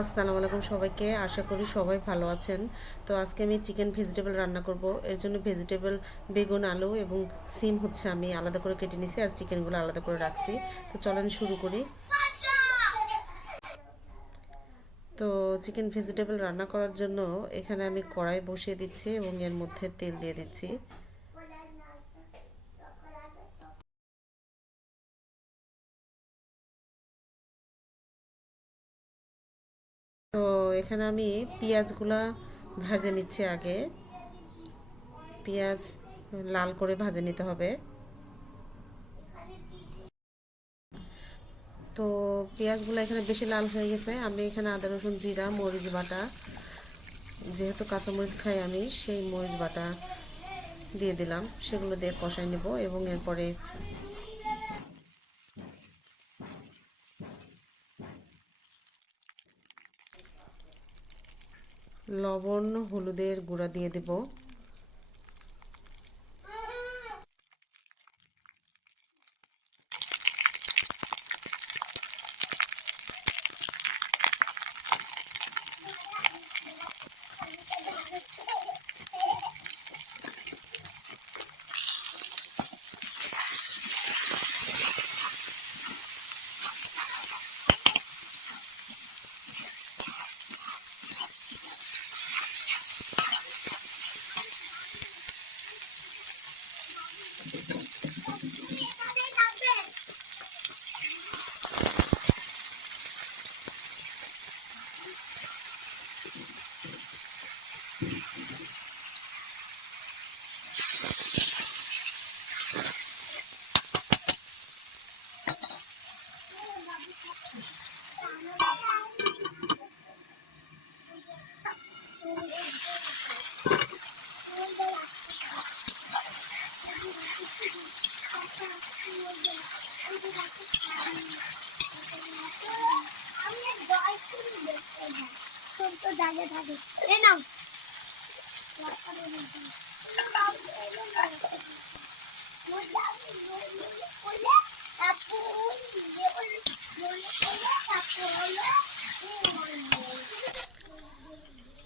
আসসালামু আলাইকুম সবাইকে, আশা করি সবাই ভালো আছেন। তো আজকে আমি চিকেন ভেজিটেবল রান্না করব। এর জন্য ভেজিটেবল বেগুন, আলু এবং সিম হচ্ছে আমি আলাদা করে কেটে নিছি, আর চিকেনগুলো আলাদা করে রাখছি। তো চলেন শুরু করি। তো চিকেন ভেজিটেবল রান্না করার জন্য এখানে আমি কড়াই বসিয়ে দিচ্ছি এবং এর মধ্যে তেল দিয়ে দিচ্ছি। তো এখানে আমি পেঁয়াজগুলা ভেজে নিচ্ছি আগে। পেঁয়াজ লাল করে ভেজে নিতে হবে। তো পেঁয়াজগুলো এখানে বেশি লাল হয়ে গেছে, আমি এখানে আদা রসুন জিরা মরিচ বাটা, যেহেতু কাঁচামরিচ খাই আমি, সেই মরিচ বাটা দিয়ে দিলাম। সেগুলো দিয়ে কষাই নেব এবং এরপরে লবণ হলুদের গুঁড়া দিয়ে দেব।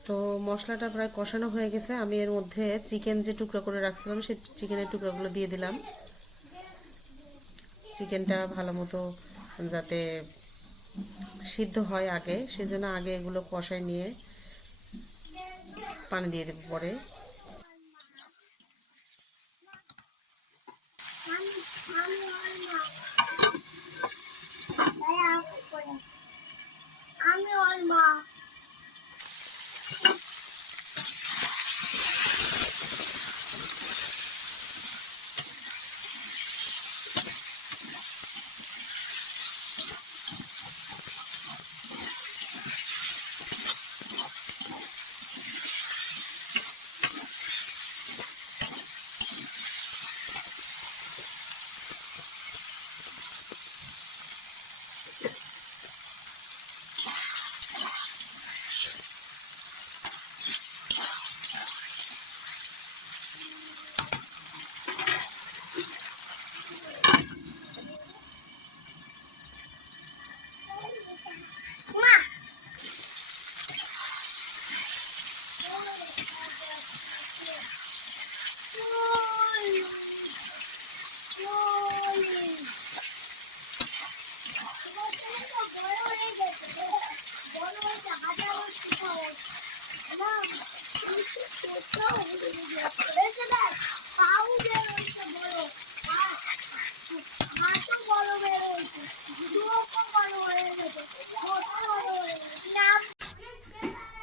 তো মশলাটা প্রায় কষানো হয়ে গেছে, আমি এর মধ্যে চিকেন যে টুকরো করে রাখছিলাম সেই চিকেনের টুকরোগুলো দিয়ে দিলাম। চিকেনটা ভালো মতো যাতে সিদ্ধ হয় আগে, সেজন্য আগে এগুলো কষায় নিয়ে পানি দিয়ে দেবো পরে।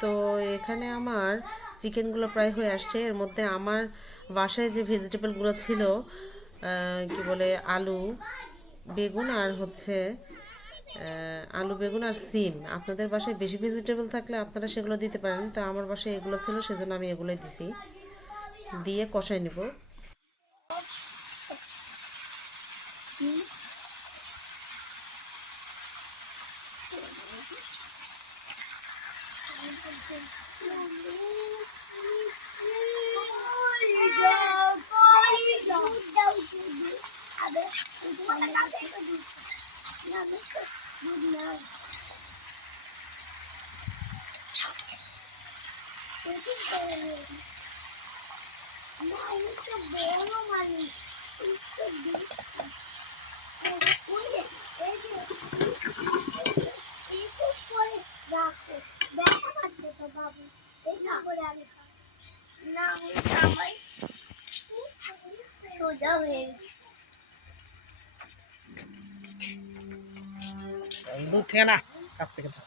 তো এখানে আমার চিকেনগুলো প্রায় হয়ে আসছে। এর মধ্যে আমার বাসায় যে ভেজিটেবলগুলো ছিল, কি বলে, আলু বেগুন আর হচ্ছে আলু বেগুন আর সিম। আপনাদের বাসায় বেশি ভেজিটেবল থাকলে আপনারা সেগুলো দিতে পারেন, তো আমার বাসায় এগুলো ছিল সেজন্য আমি এগুলোই দিছি। দিয়ে কষাই নিব। সোজা হয়ে দূর থেকে না, কাছ থেকে থাক।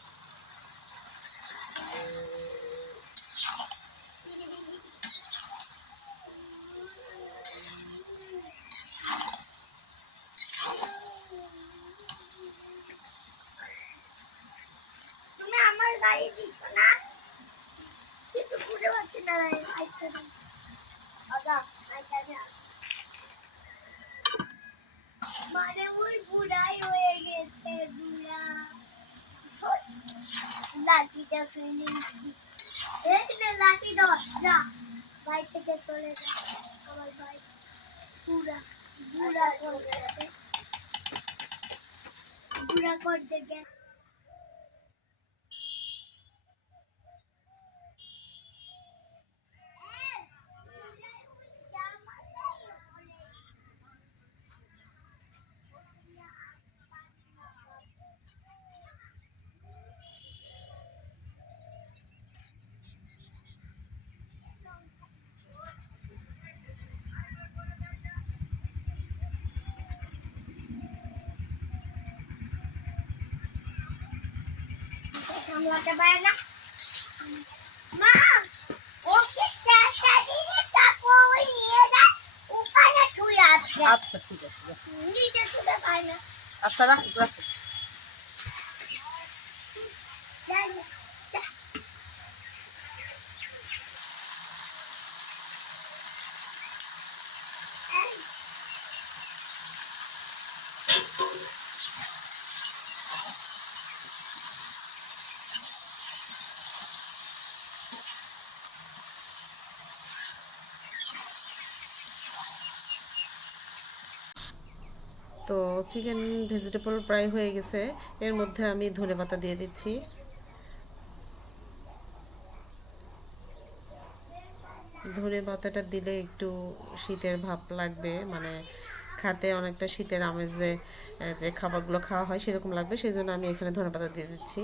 তুমি আমার গাড়ি দিছ না, কিন্তু ঘুরে পাচ্ছি না। আচ্ছা, মানে ওই বুড়াই হয়ে গেছে, বুড়া লাঠিটা ফেলে এই না, লাঠি দাও, যা বাড়ি থেকে চলে যা। আমার ভাই বুড়া বুড়া করে গেছে, বুড়া করতে গেছে। সামলাতে পারে না মা, ওকে চাটা দিয়ে তারপর ওই নিয়ে যায়, ওখানে শুয়ে আছে। আচ্ছা ঠিক আছে, নিচে শুতে পারে না। আচ্ছা রাখ রাখ। তো চিকেন ভেজিটেবল প্রায় হয়ে গেছে, এর মধ্যে আমি ধনেপাতা দিয়ে দিচ্ছি। ধনেপাতাটা দিলে একটু শীতের ভাব লাগবে, মানে খেতে অনেকটা শীতের আমেজে যে খাবারগুলো খাওয়া হয় সেরকম লাগবে, সেই জন্য আমি এখানে ধনেপাতা দিয়ে দিচ্ছি।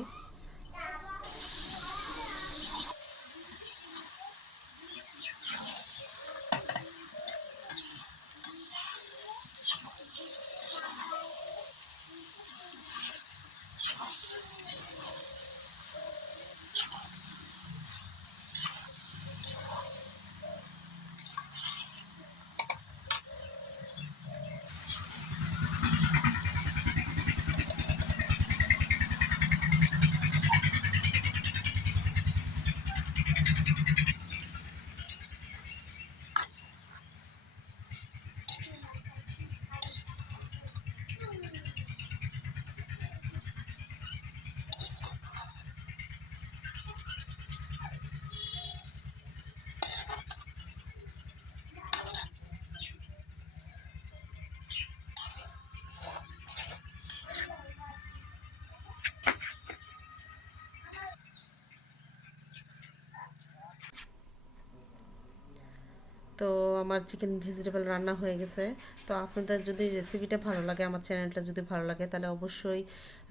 তো আমার চিকেন ভেজিটেবল রান্না হয়ে গেছে। তো আপনাদের যদি রেসিপিটা ভালো লাগে, আমার চ্যানেলটা যদি ভালো লাগে, তাহলে অবশ্যই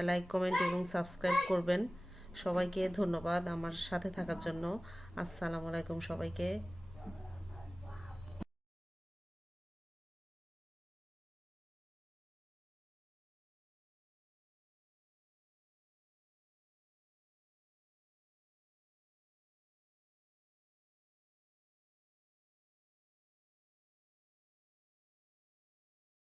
লাইক, কমেন্ট এবং সাবস্ক্রাইব করবেন। সবাইকে ধন্যবাদ আমার সাথে থাকার জন্য। আসসালামু আলাইকুম সবাইকে।